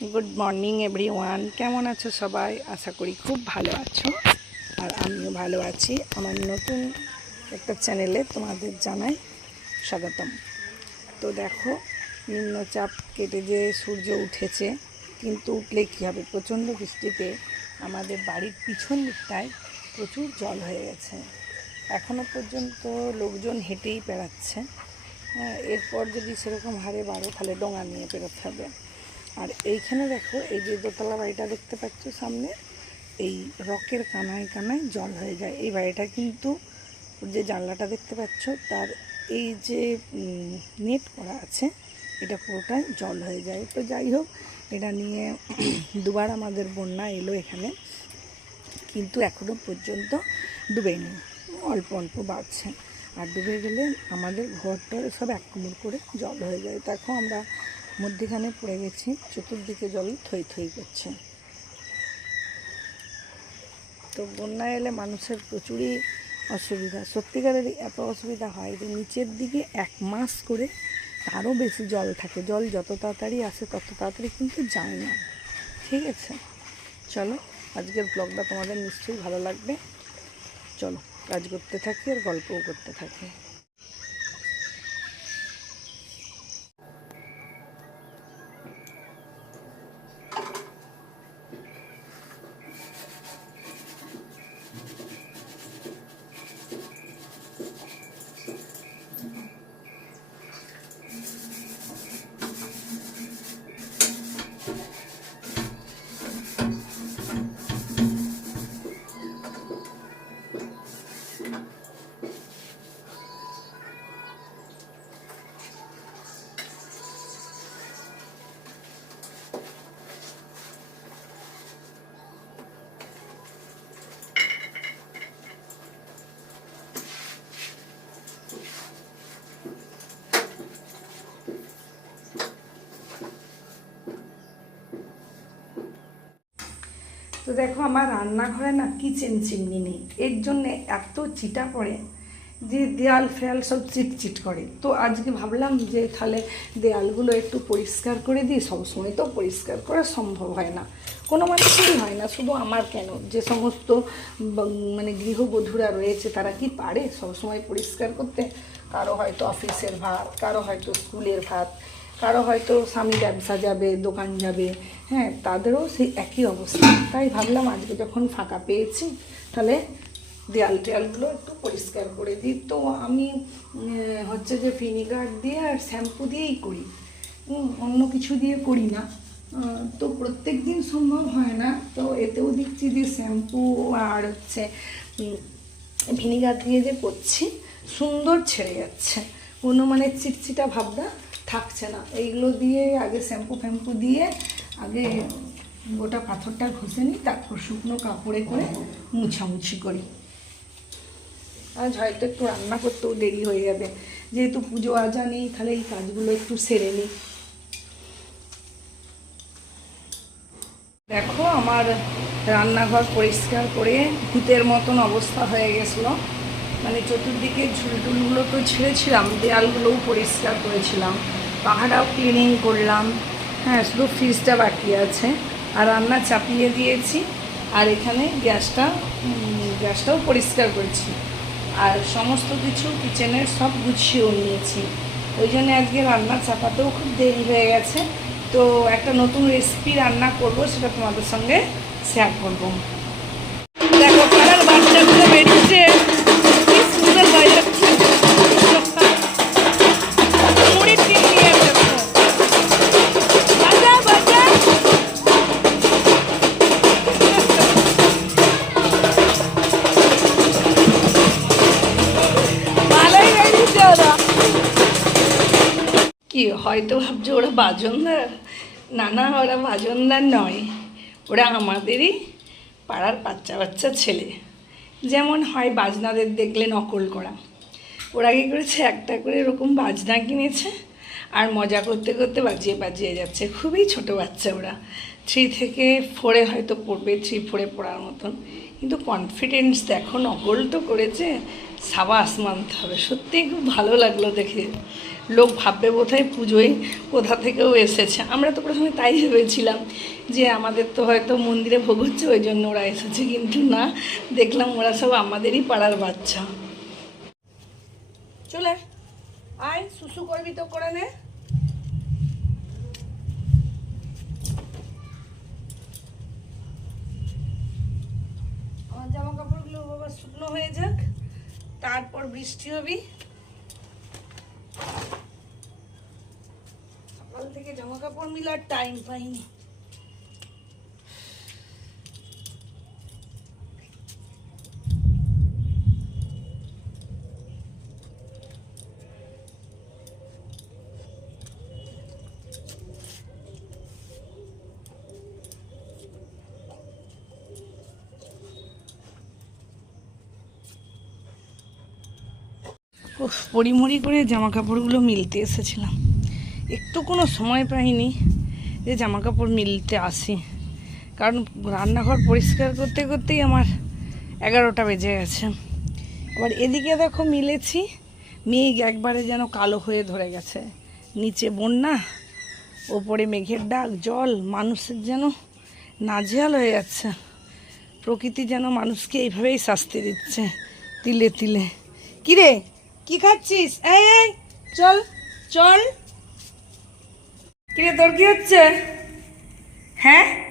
Good morning everyone কেমন আছো সবাই? আশা করি খুব ভালো আছো। আর আমিও ভালো আছি। আমার নতুন একটা চ্যানেলে তোমাদের জানাই স্বাগতম। তো দেখো নিম্নচাপ কেটে যে সূর্য উঠেছে কিন্তু উঠলে কী হবে? প্রচণ্ড বৃষ্টিতে আমাদের বাড়ির পিছন দিকটায় প্রচুর জল হয়ে গেছে। এখনও পর্যন্ত লোকজন হেঁটেই বেড়াচ্ছে। হ্যাঁ, এরপর যদি সেরকম হারে বাড়ে তাহলে ডোঙা নিয়ে পেরোতে হবে। আর এইখানে দেখো, এই যে দোতলা বাড়িটা দেখতে পাচ্ছ সামনে, এই রকের কানায় কানায় জল হয়ে যায়। এই বাড়িটা কিন্তু যে জানলাটা দেখতে পাচ্ছ, তার এই যে নেট করা আছে, এটা পুরোটাই জল হয়ে যায়। তো যাই হোক, এটা নিয়ে দুবার আমাদের বন্যা এলো এখানে, কিন্তু এখনও পর্যন্ত ডুবেনি। অল্প অল্প বাড়ছে। আর ডুবে গেলে আমাদের ঘরটা সব এক কোমর করে জল হয়ে যায়। দেখো আমরা মধ্যেখানে পড়ে গেছি, চতুর্দিকে জল থই থই করছে। তো বন্যা এলে মানুষের প্রচুরই অসুবিধা। সত্যিকারের এত অসুবিধা হয় যে নিচের দিকে এক মাস করে তারও বেশি জল থাকে। জল যত তাড়াতাড়ি আসে তত তাড়াতাড়ি কিন্তু যায় না। ঠিক আছে? চলো, আজকের ব্লগটা তোমাদের নিশ্চয়ই ভালো লাগবে। চলো, কাজ করতে থাকি আর গল্পও করতে থাকি। দেখো, আমার রান্নাঘরে না কিচেন চিমনি নেই। এর জন্যে এত চিটা পড়ে যে দেয়াল ফেয়াল সব চিটচিট করে। তো আজকে ভাবলাম যে তাহলে দেয়ালগুলো একটু পরিষ্কার করে দিই। সবসময় তো পরিষ্কার করা সম্ভব হয় না। কোনো মানুষেরই হয় না, শুধু আমার কেন? যে সমস্ত মানে গৃহবধূরা রয়েছে, তারা কি পারে সবসময় পরিষ্কার করতে? কারও হয়তো অফিসের ভাত, কারও হয়তো স্কুলের ভাত, কারও হয়তো স্বামী ব্যবসা যাবে, দোকান যাবে। হ্যাঁ তাদেরও সেই একই অবস্থা। তাই ভাবলাম আজকে যখন ফাঁকা পেয়েছি, তাহলে দেয়াল টেয়ালগুলো একটু পরিষ্কার করে দিই। তো আমি হচ্ছে যে ভিনিগার দিয়ে আর শ্যাম্পু দিয়েই করি। অন্য কিছু দিয়ে করি না। তো প্রত্যেক দিন সম্ভব হয় না। তো এতেও দেখছি যে শ্যাম্পু আর হচ্ছে ভিনিগার দিয়ে যে করছি, সুন্দর ছেড়ে যাচ্ছে। কোনো মানে চিটচিটা ভাবনা থাকছে না। এইগুলো দিয়ে আগে শ্যাম্পু ফ্যাম্পু দিয়ে আগে গোটা পাথরটা ঘষে নিই, তারপর শুকনো কাপড়ে করে মুছামুছি করি। আজ হয়তো একটু রান্না করতেও দেরি হয়ে যাবে। যেহেতু পুজো আজা নেই, তাহলে এই কাজগুলো একটু সেরে নিই। দেখো, আমার রান্নাঘর পরিষ্কার করে ভূতের মতন অবস্থা হয়ে গেছিল। মানে চতুর্দিকে ঝুলটুলগুলো তো ছেড়েছিলাম, দেয়ালগুলোও পরিষ্কার করেছিলাম। পাহাড়াও ক্লিনিং করলাম। হ্যাঁ শুধু ফ্রিজটা বাকি আছে। আর রান্না চাপিয়ে দিয়েছি। আর এখানে গ্যাসটা গ্যাসটাও পরিষ্কার করেছি। আর সমস্ত কিছু কিচেনের সব গুছিয়েও নিয়েছি। ওই জন্য আজকে রান্না চাপাতেও খুব দেরি হয়ে গেছে। তো একটা নতুন রেসিপি রান্না করব, সেটা তোমাদের সঙ্গে শেয়ার করব। দেখো বাচ্চাগুলো বেরিয়েছে কি? হয়তো ভাবছ ওরা বাজনদার। না না ওরা বাজনদার নয়। ওরা আমাদেরই পাড়ার বাচ্চা বাচ্চা ছেলে। যেমন হয় বাজনাদের দেখলে নকল করা। ওরা কী করেছে? একটা করে এরকম বাজনা কিনেছে আর মজা করতে করতে বাজিয়ে বাজিয়ে যাচ্ছে। খুবই ছোট বাচ্চা ওরা। থ্রি থেকে ফোরে হয়তো পড়বে থ্রি ফোরে পড়ার মতন। কিন্তু কনফিডেন্স দেখো, নকল তো করেছে। সাবাস মানতে হবে। সত্যিই খুব ভালো লাগল দেখে। লোক ভাববে বোধহয় পুজোয় কোথা থেকেও এসেছে। আমরা তো প্রথমে তাই ভেবেছিলাম যে আমাদের তো হয়তো মন্দিরে ভোগ হচ্ছে, ওই জন্য ওরা এসেছে, কিন্তু না, দেখলাম ওরা সব আমাদেরই পাড়ার বাচ্চা। চলে আয়। শুশু করবি তো করে নে। আমার জামা কাপড়গুলো বাবা শুকনো হয়ে যাক তারপর বৃষ্টি হবি। সকাল থেকে জামা কাপড় মিলার টাইম পাইনি। পরিমরি করে জামা কাপড়গুলো মিলতে এসেছিলাম। একটু কোনো সময় পাইনি যে জামা কাপড় মিলতে আসি। কারণ রান্নাঘর পরিষ্কার করতে করতেই আমার এগারোটা বেজে গেছে। আবার এদিকে দেখো মিলেছি, মেঘ একবারে যেন কালো হয়ে ধরে গেছে। নিচে বন্যা, ওপরে মেঘের ডাক, জল, মানুষের যেন নাজেহাল হয়ে যাচ্ছে। প্রকৃতি যেন মানুষকে এইভাবেই শাস্তি দিচ্ছে তিলে তিলে। কিরে কি খাচ্ছিস? এই চল চল। কিরে, তোর কি হচ্ছে? হ্যাঁ?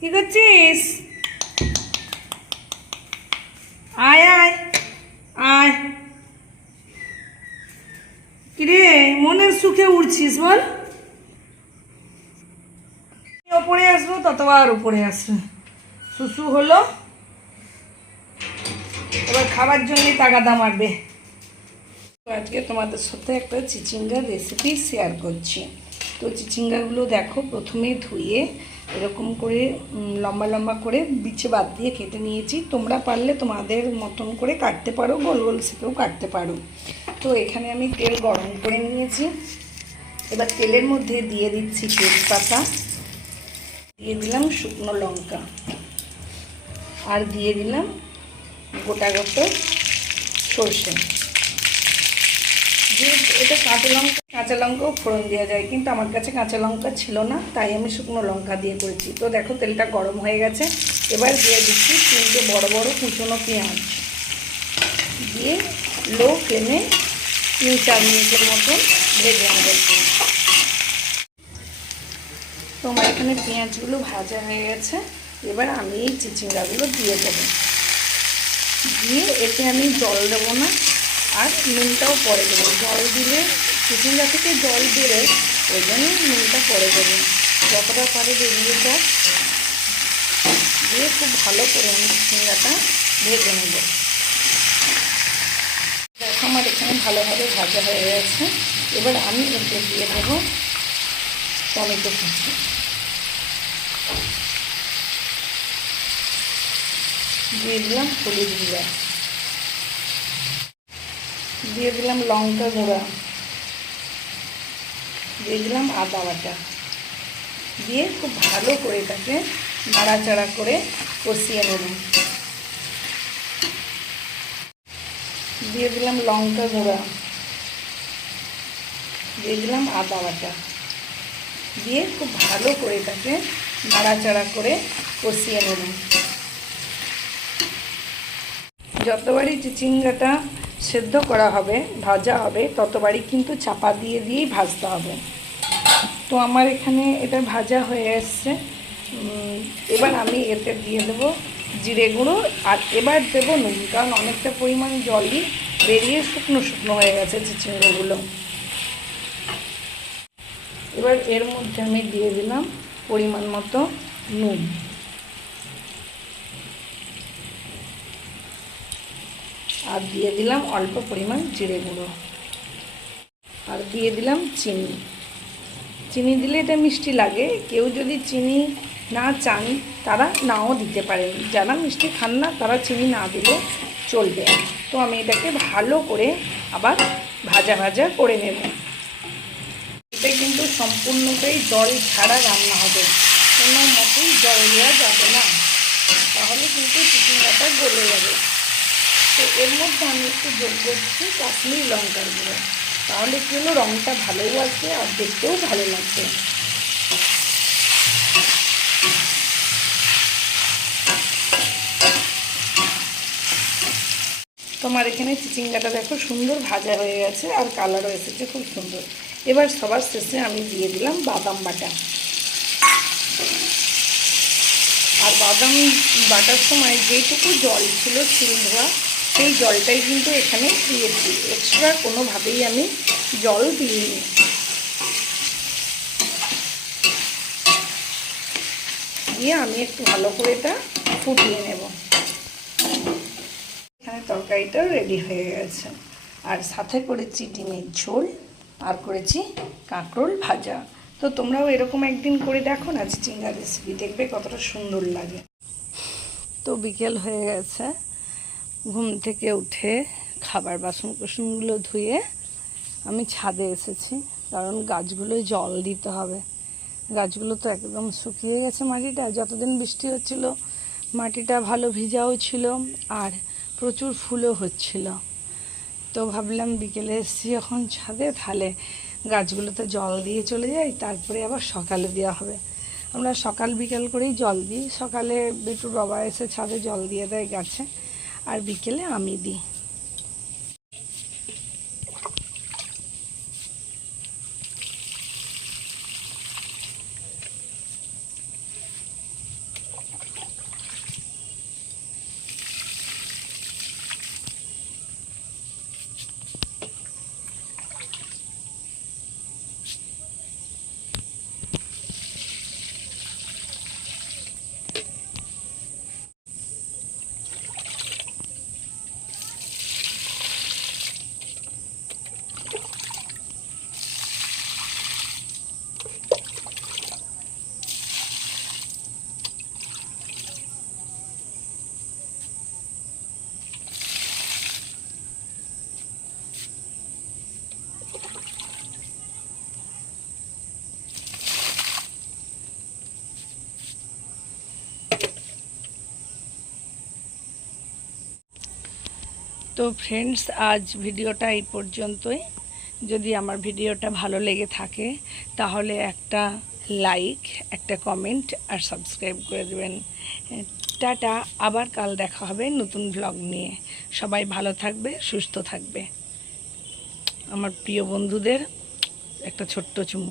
কি করছিস? আয় আয় আয়। কিরে মনের সুখে উড়ছিস বল। ওপরে আসব, ততবার উপরে আসবে। শুশু হলো। এবার খাবার জন্যই তাগাদা মারবে। আজকে তোমাদের সাথে একটা চিচিঙ্গার রেসিপি শেয়ার করছি। তো চিচিঙ্গাগুলো দেখো, প্রথমে ধুয়ে এরকম করে লম্বা লম্বা করে বিছে বাদ দিয়ে কেটে নিয়েছি। তোমরা পারলে তোমাদের মতন করে কাটতে পারো, গোল গোল শেপেও কাটতে পারো। তো এখানে আমি তেল গরম করে নিয়েছি। এবার তেলের মধ্যে দিয়ে দিচ্ছি তেজপাতা। দিয়ে দিলাম শুকনো লঙ্কা। আর দিয়ে দিলাম গোটা গোটা সর্ষে। এটা কাঁচা লঙ্কা, কাঁচা লঙ্কাও ফোড়ন দেওয়া যায়, কিন্তু আমার কাছে কাঁচা লঙ্কা ছিল না, তাই আমি শুকনো লঙ্কা দিয়ে করেছি। তো দেখো, তেলটা গরম হয়ে গেছে। এবার দিয়ে দিচ্ছি তিনটে বড় বড় কুচনো পেঁয়াজ। দিয়ে লো ফ্লেমে তিন চার মিনিটের মতো ভেজে নেব। তো আমার এখানে পেঁয়াজগুলো ভাজা হয়ে গেছে। এবার আমি এই চিচিঙ্গাগুলো দিয়ে দেবো। দিয়ে এতে আমি জল দেবো না। আর নুনটাও পরে দেবো। জল দিলে চিচিঙ্গা থেকে জল বেরোয়, ওই জন্য নুনটা পরে দেবো। যতটা পারে বেরিয়ে যাক। দিয়ে খুব ভালো করে আমি চিচিঙ্গাটা ভেজে নেব। দেখো আমার এখানে ভালোভাবে ভাজা হয়ে গেছে। এবার আমি এতে দিয়ে দেবো টমেটো কুচি। দিয়ে দিলাম হলুদ গুঁড়া। দিয়ে দিলাম লঙ্কা গুঁড়া। দিয়ে দিলাম আদা বাটা। দিয়ে খুব ভালো করে এটাকে নাড়াচাড়া করে কষিয়ে নেব। দিয়ে দিলাম লঙ্কা গুঁড়া। দিয়ে দিলাম আদা বাটা। দিয়ে খুব ভালো করে এটাকে নাড়াচাড়া করে কষিয়ে নেব। যতবারই চিচিঙ্গাটা সেদ্ধ করা হবে ভাজা হবে ততবারই কিন্তু চাপা দিয়ে দিয়েই ভাজতে হবে। তো আমার এখানে এটা ভাজা হয়ে উম, এবার আমি এতে দিয়ে দেবো জিরে গুঁড়ো আর এবার দেবো নুন কারণ অনেকটা পরিমাণ জলই বেরিয়ে শুকনো শুকনো হয়ে গেছে চিচিঙ্গাগুলো এবার এর মধ্যে আমি দিয়ে দিলাম পরিমাণ মতো নুন। আর দিয়ে দিলাম অল্প পরিমাণ জিরে গুঁড়ো। আর দিয়ে দিলাম চিনি। চিনি দিলে এটা মিষ্টি লাগে। কেউ যদি চিনি না চান, তারা নাও দিতে পারেন। যারা মিষ্টি খান না, তারা চিনি না দিলে চলবে তো আমি এটাকে ভালো করে আবার ভাজা ভাজা করে নেব। এটা কিন্তু সম্পূর্ণটাই জল ছাড়া রান্না হবে। কোনো মতেই জল দেওয়া যাবে না। তাহলে কিন্তু চিচিঙ্গাটা গলে যাবে। তো এর মধ্যে আমি একটু যোগ করছি কাশ্মীর লঙ্কার গুঁড়ো। তাহলে কি হলো? রঙটা ভালোও আসবে আর দেখতেও ভালো লাগবে তোমার এখানে চিচিঙ্গাটা দেখো সুন্দর ভাজা হয়ে গেছে আর কালারও এসেছে খুব সুন্দর। এবার সবার শেষে আমি দিয়ে দিলাম বাদাম বাটা। আর বাদাম বাটার সময় যেটুকু জল ছিল শিল ধোয়া সেই জলটাই কিন্তু এখানে দিয়েছি। এক্সট্রা কোনোভাবেই আমি জল দিইনি। দিয়ে আমি একটু ভালো করে এটা ফুটিয়ে নেব। এখানে তরকারিটাও রেডি হয়ে গেছে। আর সাথে করেছি ডিমের ঝোল, আর করেছি কাঁকরোল ভাজা। তো তোমরাও এরকম একদিন করে দেখো না চিচিঙ্গা রেসিপি দেখবে কতটা সুন্দর লাগে। তো বিকেল হয়ে গেছে। ঘুম থেকে উঠে খাবার বাসন কুসনগুলো ধুয়ে আমি ছাদে এসেছি। কারণ গাছগুলোয় জল দিতে হবে। গাছগুলো তো একদম শুকিয়ে গেছে মাটিটা। যতদিন বৃষ্টি হচ্ছিল, মাটিটা ভালো ভিজাও ছিল আর প্রচুর ফুলও হচ্ছিল। তো ভাবলাম বিকেলে এসেছি যখন ছাদে, তাহলে গাছগুলোতে জল দিয়ে চলে যাই, তারপরে আবার সকালে দেওয়া হবে। আমরা সকাল বিকেল করেই জল দিই। সকালে বিটুর বাবা এসে ছাদে জল দিয়ে দেয় গাছে। আর বিকেলে আমি দিই। তো ফ্রেন্ডস আজ ভিডিওটা এই পর্যন্তই। যদি আমার ভিডিওটা ভালো লেগে থাকে, তাহলে একটা লাইক একটা কমেন্ট আর সাবস্ক্রাইব করে দেবেন। টাটা, আবার কাল দেখা হবে নতুন ব্লগ নিয়ে। সবাই ভালো থাকবে, সুস্থ থাকবে। আমার প্রিয় বন্ধুদের একটা ছোট্ট চুমু।